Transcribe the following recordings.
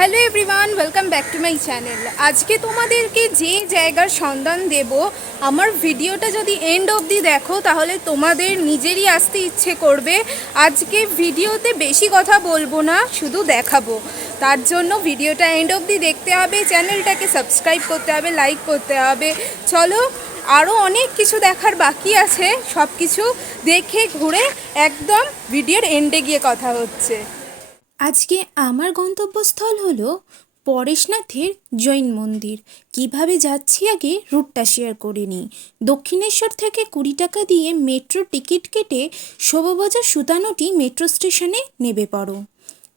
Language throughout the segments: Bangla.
Hello everyone, welcome back to my channel. আজকে তোমাদেরকে যে জায়গার সন্ধান দেব, আমার ভিডিওটা যদি এন্ড অবধি দেখো, তাহলে তোমাদের নিজেরই আসতে ইচ্ছে করবে। আজকে ভিডিওতে বেশি কথা বলব না, শুধু দেখাবো। তার জন্য ভিডিওটা এন্ড অবধি দেখতে হবে, চ্যানেলটাকে সাবস্ক্রাইব করতে হবে লাইক করতে হবে। চলো আরও অনেক কিছু দেখার বাকি আছে সব কিছু দেখে ঘুরে একদম ভিডিওর এন্ডে গিয়ে কথা হচ্ছে। আজকে আমার গন্তব্যস্থল হলো পরেশনাথের জৈন মন্দির। কীভাবে যাচ্ছি আগে রুটটা শেয়ার করে নিই। দক্ষিণেশ্বর থেকে কুড়ি টাকা দিয়ে মেট্রো টিকিট কেটে শোভবাজার সুতানোটি মেট্রো স্টেশনে নেবে পড়ো।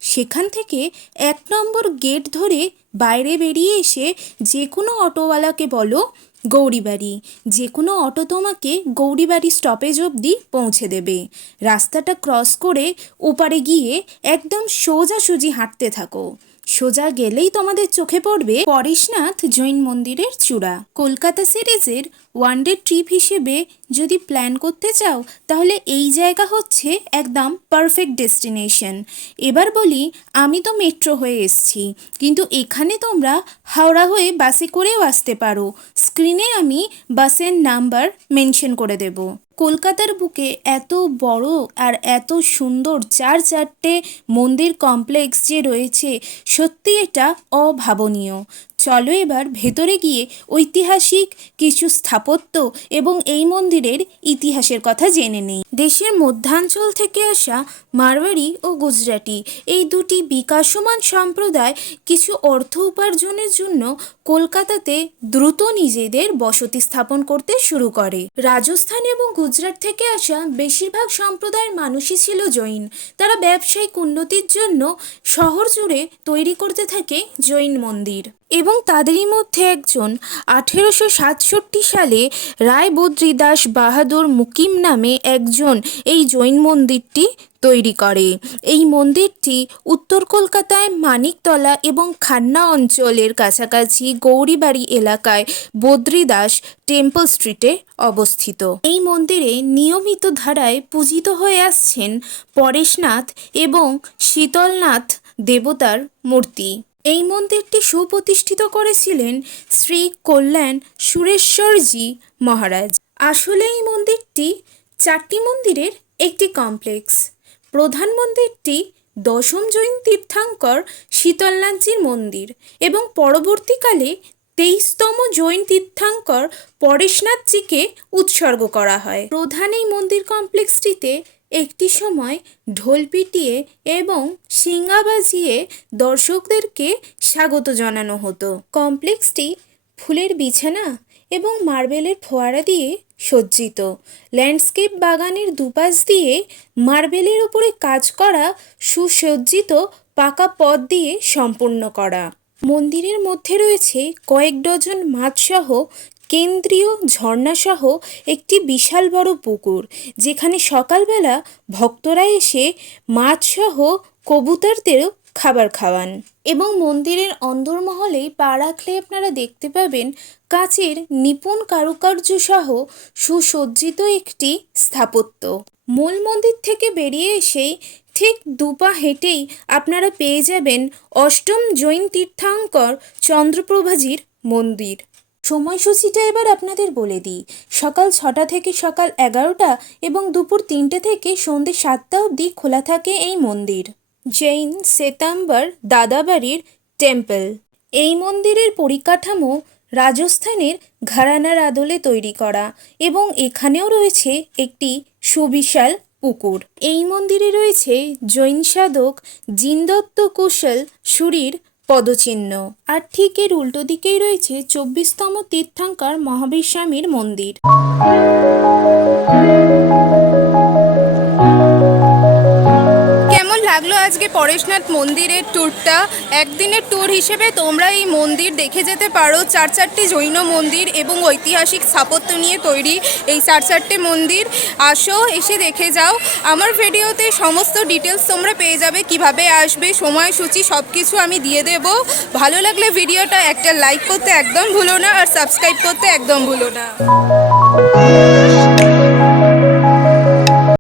সেখান থেকে এক নম্বর গেট ধরে বাইরে বেরিয়ে এসে যে কোনো অটোওয়ালাকে বলো, গৌরীবাড়ি। যে কোনো অটো তোমাকে গৌরীবাড়ি স্টপেজ অবধি পৌঁছে দেবে। রাস্তাটা ক্রস করে ওপারে গিয়ে একদম সোজাসুজি হাঁটতে থাকো। সোজা গেলেই তোমাদের চোখে পড়বে পরেশনাথ জৈন মন্দিরের চূড়া। কলকাতা সিরিজের ওয়ান ডে ট্রিপ হিসেবে যদি প্ল্যান করতে চাও, তাহলে এই জায়গা হচ্ছে একদম পারফেক্ট ডেস্টিনেশন এবার বলি, আমি তো মেট্রো হয়ে এসছি, কিন্তু এখানে তোমরা হাওড়া হয়ে বাসে করেও আসতে পারো। স্ক্রিনে আমি বাসের নাম্বার মেনশন করে দেব। কলকাতার বুকে এত বড় আর এত সুন্দর চার চারটে মন্দির কমপ্লেক্স যে রয়েছে সত্যি এটা অভাবনীয়। চলো এবার ভেতরে গিয়ে ঐতিহাসিক কিছু স্থাপত্য এবং এই মন্দিরের ইতিহাসের কথা জেনে নেই। দেশের মধ্যাঞ্চল থেকে আসা মারওয়াড়ি ও গুজরাটি এই দুটি বিকাশমান সম্প্রদায় কিছু অর্থ উপার্জনের জন্য কলকাতাতে দ্রুত নিজেদের বসতি স্থাপন করতে শুরু করে। রাজস্থান এবং গুজরাট থেকে আসা বেশিরভাগ সম্প্রদায়ের মানুষই ছিল জৈন। তারা ব্যবসায়িক উন্নতির জন্য শহর জুড়ে তৈরি করতে থাকে জৈন মন্দির। এবং তাদেরই মধ্যে একজন আঠেরোশো সাতষট্টি সালে রায় বদ্রীদাস বাহাদুর মুকিম নামে একজন এই জৈন মন্দিরটি তৈরি করে। এই মন্দিরটি উত্তর কলকাতায় মানিকতলা এবং খান্না অঞ্চলের কাছাকাছি গৌরীবাড়ি এলাকায় বদ্রীদাস টেম্পল স্ট্রিটে অবস্থিত। এই মন্দিরে নিয়মিত ধারায় পূজিত হয়ে আসছেন পরেশনাথ এবং শীতলনাথ দেবতার মূর্তি। এই মন্দিরটি সুপ্রতিষ্ঠিত করেছিলেন শ্রী কল্যাণ সুরেশ্বরজি মহারাজ। আসলে এই মন্দিরটি চারটি মন্দিরের একটি কমপ্লেক্স। প্রধান মন্দিরটি দশম জৈন তীর্থাঙ্কর শীতলনাথজির মন্দির এবং পরবর্তীকালে তেইশতম জৈন তীর্থাঙ্কর পরেশনাথজিকে উৎসর্গ করা হয়। প্রধান এই মন্দির কমপ্লেক্সটিতে একটি সময় ঢোল পিটিয়ে এবং সিঙ্গা বাজিয়ে দর্শকদেরকে স্বাগত জানানো হতো। কমপ্লেক্সটি ফুলের বিছানা এবং মার্বেলের ফোয়ারা দিয়ে সজ্জিত। ল্যান্ডস্কেপ বাগানের দুপাশ দিয়ে মার্বেলের উপরে কাজ করা সুসজ্জিত পাকা পথ দিয়ে সম্পূর্ণ করা। মন্দিরের মধ্যে রয়েছে কয়েক ডজন মাছসহ কেন্দ্রীয় ঝর্ণাসহ একটি বিশাল বড় পুকুর, যেখানে সকালবেলা ভক্তরা এসে মাছসহ কবুতরদেরও খাবার খাওয়ান। এবং মন্দিরের অন্দরমহলেই পা রাখলে আপনারা দেখতে পাবেন কাচের নিপুণ কারুকার্য সহ সুসজ্জিত একটি স্থাপত্য। মূল মন্দির থেকে বেরিয়ে এসেই ঠিক দুপা হেঁটেই আপনারা পেয়ে যাবেন অষ্টম জৈন তীর্থাঙ্কর চন্দ্রপ্রভাজির মন্দির। সময়সূচিটা এবার আপনাদের বলে দিই। সকাল ছটা থেকে সকাল এগারোটা এবং দুপুর তিনটে থেকে সন্ধ্যে সাতটা অবধি খোলা থাকে এই মন্দির। জৈন শ্বেতাম্বর দাদাবাড়ির টেম্পল। এই মন্দিরের পরিকাঠামো রাজস্থানের ঘরানার আদলে তৈরি করা এবং এখানেও রয়েছে একটি সুবিশাল পুকুর। এই মন্দিরে রয়েছে জৈন সাধক জিনদত্ত কুশল সুরির পদচিহ্ন। আর ঠিক এর উল্টো দিকেই রয়েছে চব্বিশতম তীর্থাঙ্কার মহাবীর স্বামীর মন্দির। লাগল আজকে পরেশনাথ মন্দিরের ট্যুরটা একদিনের ট্যুর হিসেবে তোমরা এই মন্দির দেখে যেতে পারো। চার চারটি জৈন মন্দির এবং ঐতিহাসিক স্থাপত্য নিয়ে তৈরি এই চার চারটে মন্দির। আসো, এসে দেখে যাও। আমার ভিডিওতে সমস্ত ডিটেলস তোমরা পেয়ে যাবে, কীভাবে আসবে, সময়সূচি সব কিছু আমি দিয়ে দেব। ভালো লাগলে ভিডিওটা একটা লাইক করতে একদম ভুলো না, আর সাবস্ক্রাইব করতে একদম ভুলো না।